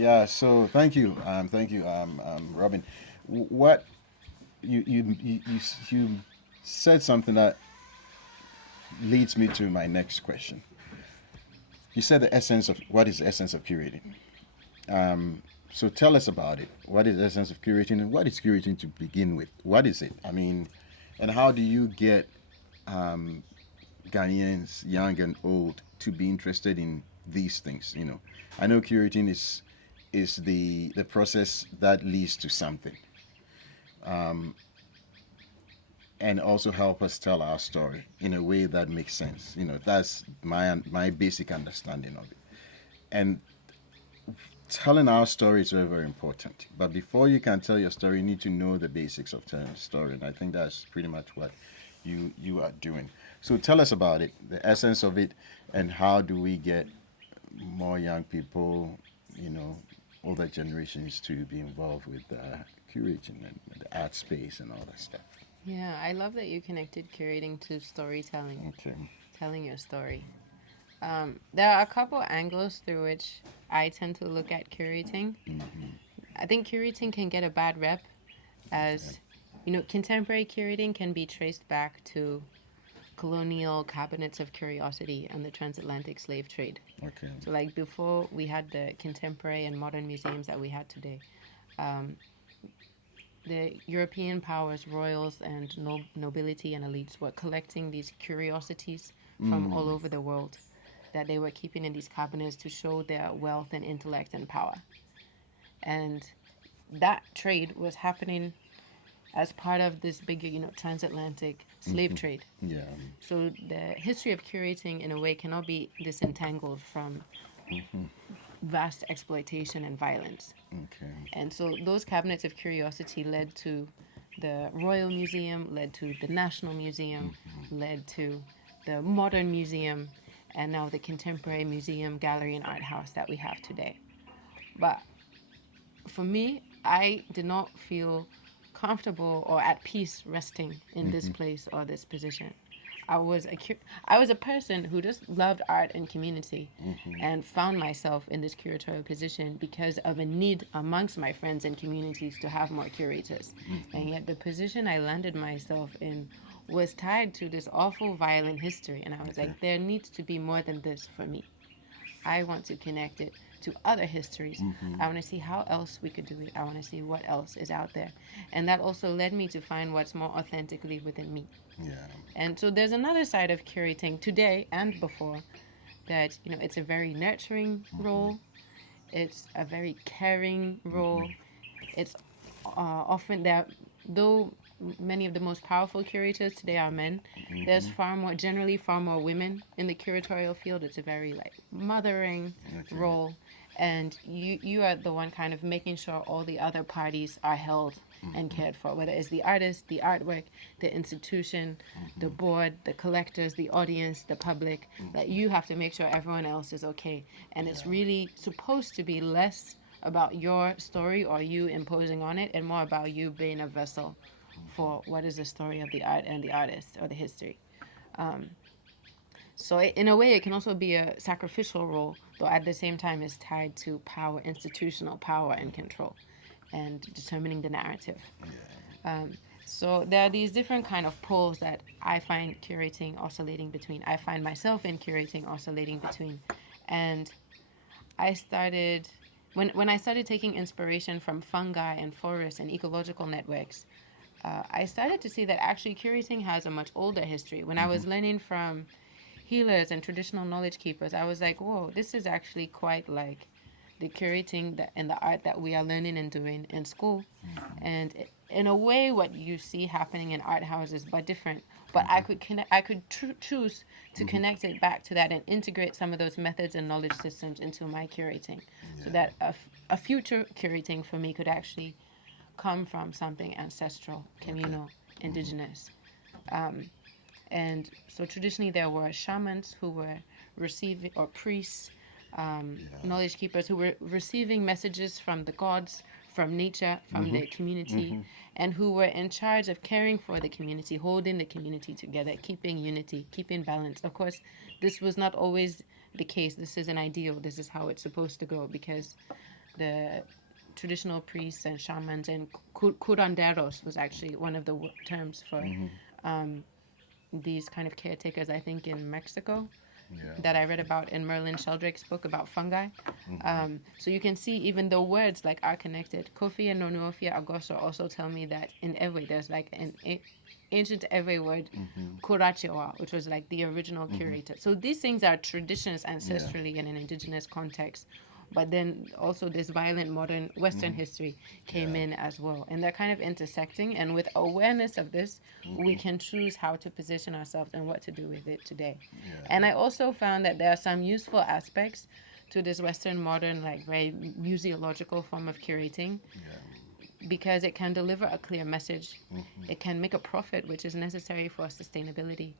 Yeah. So thank you, Robin. What you said something that leads me to my next question. You said the essence of what is the essence of curating. So tell us about it. What is the essence of curating, and what is curating to begin with? What is it? I mean, and how do you get um, Ghanaians, young and old, to be interested in these things? I know curating is the process that leads to something, and also help us tell our story in a way that makes sense. That's my basic understanding of it. And telling our story is very, very important. But before you can tell your story, you need to know the basics of telling a story. And I think that's pretty much what you are doing. So tell us about it, the essence of it, and how do we get more young people, you know, older generations to be involved with curating and the art space and all that stuff. Yeah, I love that you connected curating to storytelling, Okay. telling your story. There are a couple angles through which I tend to look at curating. Mm-hmm. I think curating can get a bad rep Okay. as, contemporary curating can be traced back to colonial cabinets of curiosity and the transatlantic slave trade. Okay. So, like before we had the contemporary and modern museums that we had today, um, the European powers, royals, and nobility and elites were collecting these curiosities from all Mm. over the world that they were keeping in these cabinets to show their wealth and intellect and power. And that trade was happening as part of this bigger, transatlantic slave Mm-hmm. trade. Yeah. So the history of curating, in a way, cannot be disentangled from Mm-hmm. vast exploitation and violence. Okay. And so those cabinets of curiosity led to the Royal Museum, led to the National Museum, Mm-hmm. led to the Modern Museum, and now the Contemporary Museum, Gallery, and Art House that we have today. But for me, I did not feel comfortable or at peace resting in this Mm-hmm. place or this position. I was a person who just loved art and community, Mm-hmm. and found myself in this curatorial position because of a need amongst my friends and communities to have more curators. Mm-hmm. And yet the position I landed myself in was tied to this awful violent history, and I was Okay. like, there needs to be more than this for me. I want to connect it to other histories. Mm-hmm. I want to see how else we could do it. I want to see what else is out there. And that also led me to find what's more authentically within me. Yeah. And so there's another side of curating today and before that, it's a very nurturing Mm-hmm. role, it's a very caring Mm-hmm. role. It's often that, though many of the most powerful curators today are men, there's Mm-hmm. generally far more women in the curatorial field. It's a very like mothering Okay. role, and you are the one kind of making sure all the other parties are held and Mm-hmm. cared for, whether it's the artist, the artwork, the institution, the Mm-hmm. board, the collectors, the audience, the public. That Mm-hmm. you have to make sure everyone else is okay, and it's Yeah. really supposed to be less about your story or you imposing on it, and more about you being a vessel for what is the story of the art and the artist or the history. Um, so, in a way, it can also be a sacrificial role, though at the same time is tied to power, institutional power and control, and determining the narrative. Yeah. Um, so there are these different kind of poles that I find curating oscillating between. I find myself in curating oscillating between, and I started when I started taking inspiration from fungi and forests and ecological networks. I started to see that actually curating has a much older history. When I Mm-hmm. was learning from healers and traditional knowledge keepers, I was like, whoa, this is actually quite like the curating that and the art that we are learning and doing in school. Mm-hmm. And in a way, what you see happening in art houses, but different. But I Mm-hmm. could connect. I could choose to Mm-hmm. connect it back to that and integrate some of those methods and knowledge systems into my curating, so Yeah. that a future curating for me could actually come from something ancestral, Okay. communal, Mm-hmm. indigenous. Um, and so traditionally, there were shamans who were receiving, or priests, Yeah. knowledge keepers who were receiving messages from the gods, from nature, from Mm-hmm. the community, Mm-hmm. and who were in charge of caring for the community, holding the community together, keeping unity, keeping balance. Of course, this was not always the case. This is an ideal. This is how it's supposed to go, because the traditional priests and shamans, and curanderos was actually one of the terms for these kind of caretakers, I think, in Mexico, Yeah. that I read about in Merlin Sheldrake's book about fungi. So you can see even the words like are connected. Kofi and Nonuofia Agosto also tell me that in Ewe there's like an ancient Ewe word, Kurachewa, which was like the original curator. So these things are traditions ancestrally in an indigenous context. But then also this violent modern Western history came Yeah. in as well. And they're kind of intersecting. And with awareness of this, we can choose how to position ourselves and what to do with it today. Yeah. And I also found that there are some useful aspects to this Western modern, like very museological form of curating, Yeah. because it can deliver a clear message. It can make a profit, which is necessary for sustainability.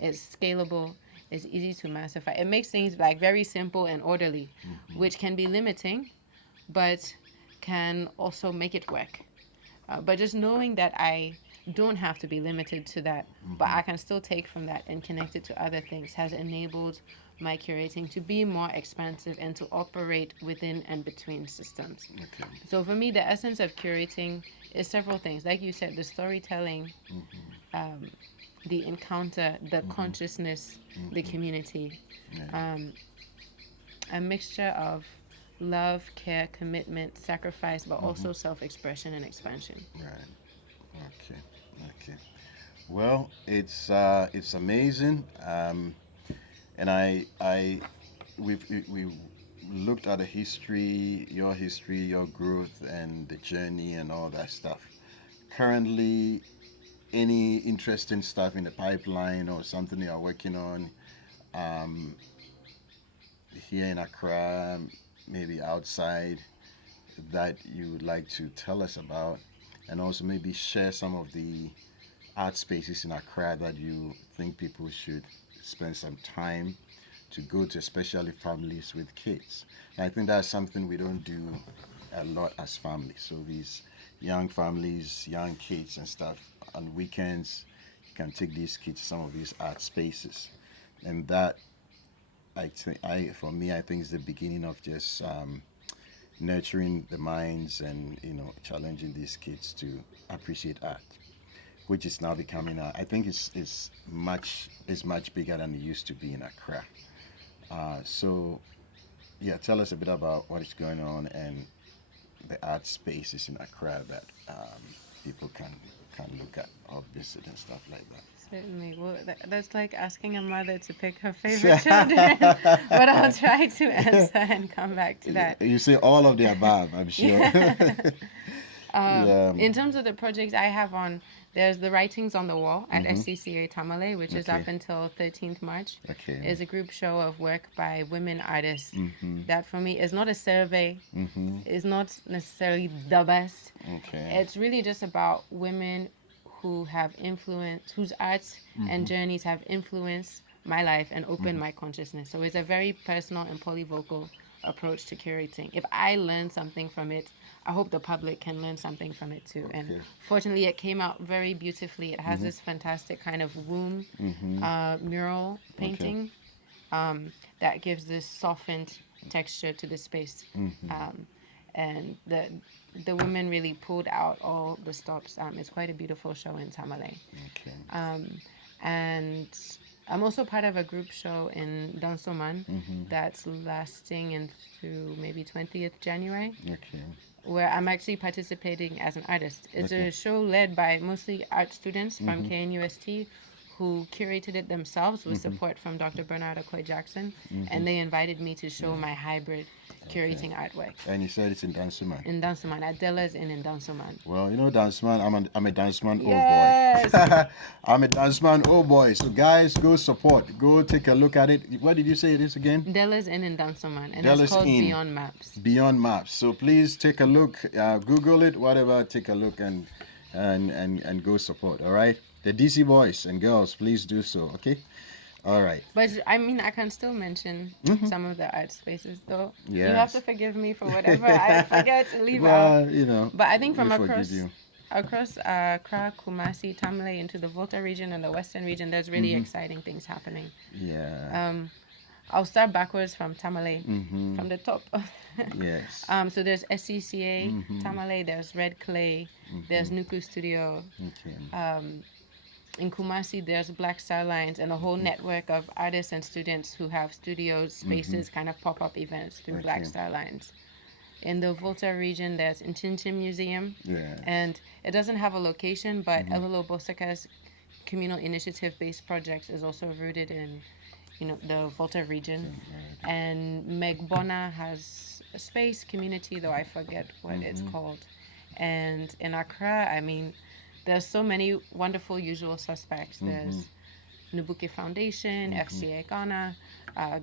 It's scalable. It's easy to massify. It makes things like very simple and orderly, which can be limiting, but can also make it work. But just knowing that I don't have to be limited to that, but I can still take from that and connect it to other things, has enabled my curating to be more expansive and to operate within and between systems. Okay. So for me, the essence of curating is several things. Like you said, the storytelling, the encounter, the consciousness, the community, Yeah. a mixture of love, care, commitment, sacrifice, but also self-expression and expansion. Right. Okay. Okay. Well, it's amazing. And we've looked at the history, your growth, and the journey, and all that stuff. Currently, any interesting stuff in the pipeline or something you are working on um, here in Accra, maybe outside, that you would like to tell us about, and also maybe share some of the art spaces in Accra that you think people should spend some time to go to, especially families with kids. And I think that's something we don't do a lot as families. So these young families, young kids and stuff, on weekends, you can take these kids to some of these art spaces. And that, for me, I think is the beginning of just nurturing the minds and, challenging these kids to appreciate art, which is now becoming, I think it's much bigger than it used to be in Accra. So yeah, tell us a bit about what is going on and the art spaces in Accra that people can look at or visit and stuff like that. Certainly. Well, that's like asking a mother to pick her favorite children. But I'll try to answer and come back to that. You say all of the above, I'm sure. Yeah. Yeah. In terms of the projects I have on, there's the Writings on the Wall at SCCA Tamale, which is up Okay. until 13th March. Okay. Is a group show of work by women artists. That for me is not a survey, is not necessarily the best. Okay. It's really just about women who have influenced, whose arts and journeys have influenced my life and opened my consciousness. So it's a very personal and polyvocal approach to curating. If I learn something from it, I hope the public can learn something from it too. And Okay. fortunately, it came out very beautifully. It has this fantastic kind of room mural painting that gives this softened texture to the space. And the women really pulled out all the stops. It's quite a beautiful show in Tamale. Okay. And I'm also part of a group show in Dansoman that's lasting into maybe 20th January, Okay. where I'm actually participating as an artist. It's Okay. a show led by mostly art students from KNUST who curated it themselves with support from Dr. Bernard Okoye Jackson, and they invited me to show my hybrid curating artwork And you said it's in Dansuman. in Dansoman, at Della's Inn in Dansoman. Well, Danceman, I'm a Danceman Yes. old boy. I'm a Danceman old boy. So guys, go support. Go take a look at it. What did you say it is again? Della's Inn in Dansoman, and Della's it's called Inn. Beyond Maps. Beyond Maps. So please take a look. Google it, whatever. Take a look and go support. All right. The DC boys and girls, please do so. Okay. All right. But I mean, I can still mention some of the art spaces, though. You have Yes. to forgive me for whatever I forget to leave Well, out. But I think from we forgive across you. Accra, Kumasi, Tamale into the Volta region and the Western region, there's really exciting things happening. Yeah. I'll start backwards from Tamale, Mm-hmm. from the top. Yes. So there's SCCA, Mm-hmm. Tamale, there's Red Clay, there's Mm-hmm. Nuku Studio. Okay. In Kumasi, there's Black Star Lines and a whole network of artists and students who have studios, Mm-hmm. spaces, kind of pop-up events through Black Okay. Star Lines. In the Volta region, there's Intintim Museum, Yes. and it doesn't have a location, but Mm-hmm. Elolo Bosaka's communal initiative-based projects is also rooted in, the Volta region. Okay. Right. And Megbona has a space community, though I forget what it's Mm-hmm. called. And in Accra, I mean, there's so many wonderful usual suspects. Mm-hmm. There's Nubuke Foundation, Mm-hmm. FCA Ghana,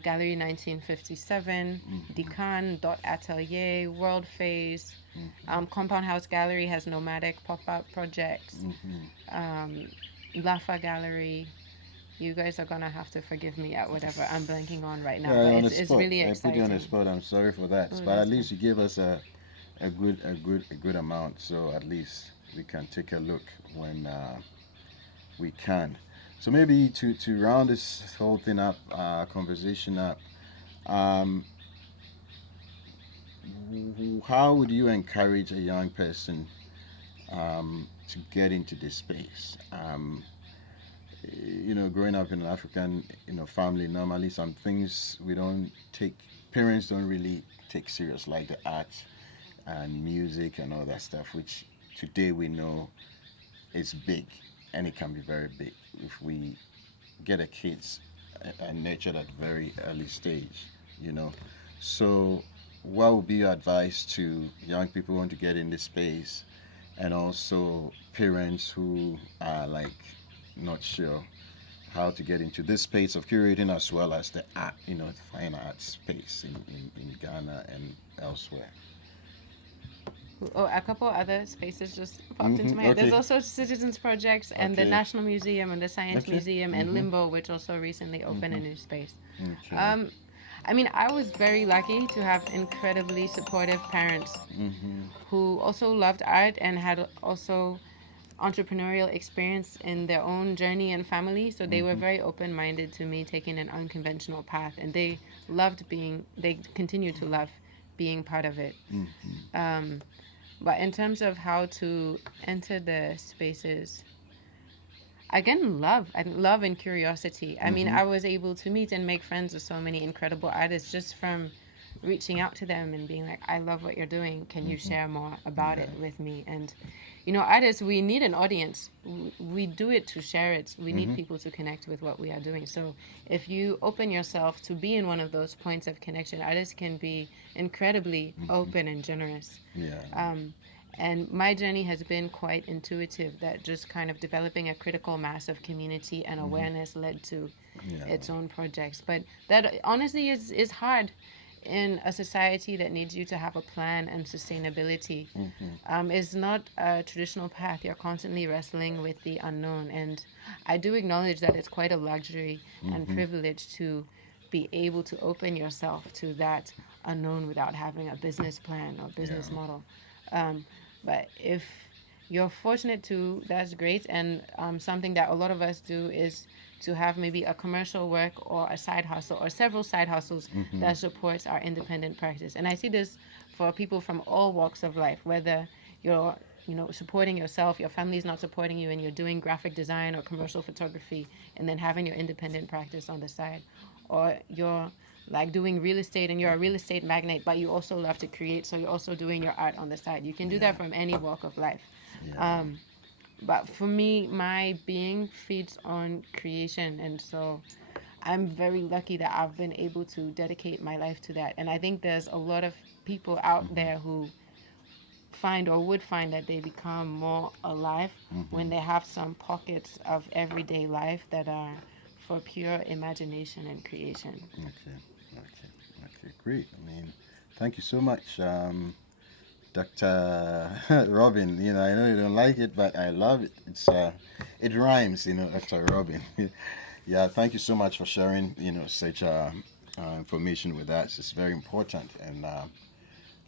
Gallery 1957, Mm-hmm. Decan, Dot Atelier, World Phase. Mm-hmm. Compound House Gallery has nomadic pop-up projects. Mm-hmm. Um, Lafa Gallery. You guys are gonna have to forgive me at whatever I'm blanking on right now, Yeah, but on the it's spot. really I put you on the exciting. spot. I'm sorry for that. Oh, But at that's fine. least you gave us a good amount. So at least we can take a look when we can. So maybe to round this whole thing up, conversation up. Um, how would you encourage a young person to get into this space? Growing up in an African, family, normally some things we don't take, parents don't really take serious, like the arts and music and all that stuff, which today we know is big, and it can be very big if we get a kids and nurtured at very early stage, you know. So, what would be your advice to young people who want to get in this space, and also parents who are like not sure how to get into this space of curating as well as the art, the fine art space in Ghana and elsewhere? Oh, a couple other spaces just popped into my Mm-hmm. head. There's Okay. also Citizens Projects and the Okay. National Museum and the Science Okay. Museum and Mm-hmm. Limbo, which also recently opened a Mm-hmm. new space. Okay. Um, I mean, I was very lucky to have incredibly supportive parents Mm-hmm. who also loved art and had also entrepreneurial experience in their own journey and family. So they were Mm-hmm. very open minded to me taking an unconventional path, and they continue to love being part of it. Mm-hmm. Um, but in terms of how to enter the spaces, again, love and curiosity. I mean, Mm-hmm. I was able to meet and make friends with so many incredible artists just from reaching out to them and being like, I love what you're doing. Can you Mm-hmm. share more about Yeah. it with me? And artists, we need an audience. We do it to share it. We need Mm-hmm. people to connect with what we are doing. So if you open yourself to be in one of those points of connection, artists can be incredibly Mm-hmm. open and generous. Yeah. Um, and my journey has been quite intuitive, that just kind of developing a critical mass of community and Mm-hmm. awareness led to Yeah. its own projects. But that honestly is hard in a society that needs you to have a plan and sustainability. Mm-hmm. Is not a traditional path. You're constantly wrestling with the unknown. And I do acknowledge that it's quite a luxury and Mm-hmm. privilege to be able to open yourself to that unknown without having a business plan or Yeah. business model. Um, but if you're fortunate to, that's great. And something that a lot of us do is to have maybe a commercial work or a side hustle or several side hustles Mm-hmm. that supports our independent practice. And I see this for people from all walks of life, whether you're supporting yourself, your family's not supporting you, and you're doing graphic design or commercial photography and then having your independent practice on the side, or you're like doing real estate and you're a real estate magnate, but you also love to create, so you're also doing your art on the side. You can do Yeah. that from any walk of life. Yeah. um, but for me, my being feeds on creation, and so I'm very lucky that I've been able to dedicate my life to that. And I think there's a lot of people out Mm-hmm. there who find or would find that they become more alive Mm-hmm. when they have some pockets of everyday life that are for pure imagination and creation. Okay. Okay. Okay. Great. I mean, thank you so much, Dr. Robin. I know you don't like it, but I love it. It rhymes, Dr. Robin. Yeah. Thank you so much for sharing, such information with us. It's very important, and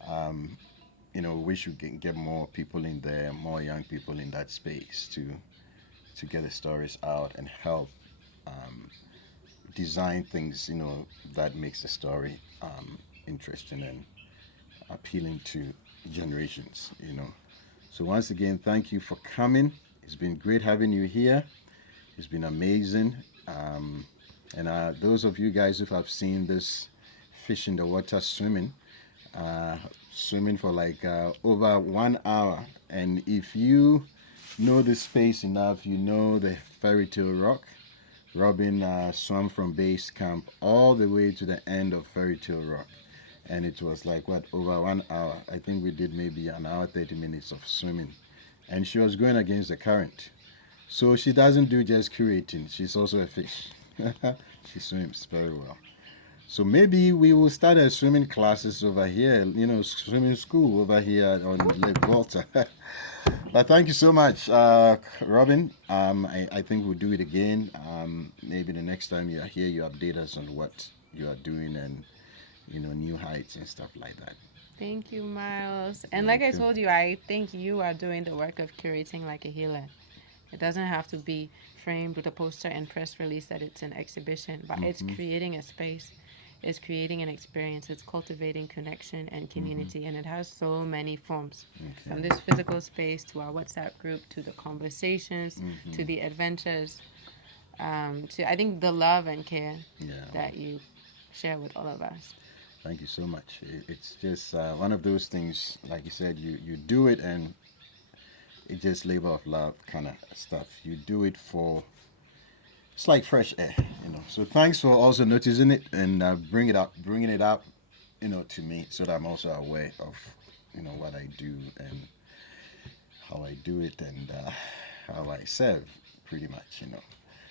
um, we should get more people in there, more young people in that space to get the stories out and help um, design things, that makes the story interesting and appealing to generations. So once again, thank you for coming. It's been great having you here. It's been amazing. Um, and those of you guys who have seen this fish in the water uh, swimming for like over 1 hour. And if you know the space enough, you know the fairy tale rock. Robin swam from base camp all the way to the end of Fairy Tale Rock. And it was like, what, over 1 hour. I think we did maybe an hour, 30 minutes of swimming. And she was going against the current. So she doesn't do just curating, she's also a fish. She swims very well. So maybe we will start a swimming classes over here, swimming school over here on Lake Volta. But thank you so much, Robin. I think we'll do it again. Maybe the next time you are here, you update us on what you are doing and new heights and stuff like that. Thank you, Miles. And like I Okay. told you, I think you are doing the work of curating like a healer. It doesn't have to be framed with a poster and press release that it's an exhibition, but it's Mm-hmm. creating a space, it's creating an experience, it's cultivating connection and Mm-hmm. community, and it has so many forms. Okay. From this physical space to our WhatsApp group to the conversations to Mm-hmm. the adventures, to I think the love and care Yeah. that you share with all of us. Thank you so much. It's just one of those things, like you said, you do it and it's just labor of love kind of stuff. You do it for it's like fresh air. So thanks for also noticing it and bringing it up, to me, so that I'm also aware of, what I do and how I do it and how I serve, pretty much.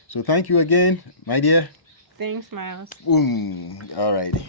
So thank you again, my dear. Thanks, Miles. Boom. All righty.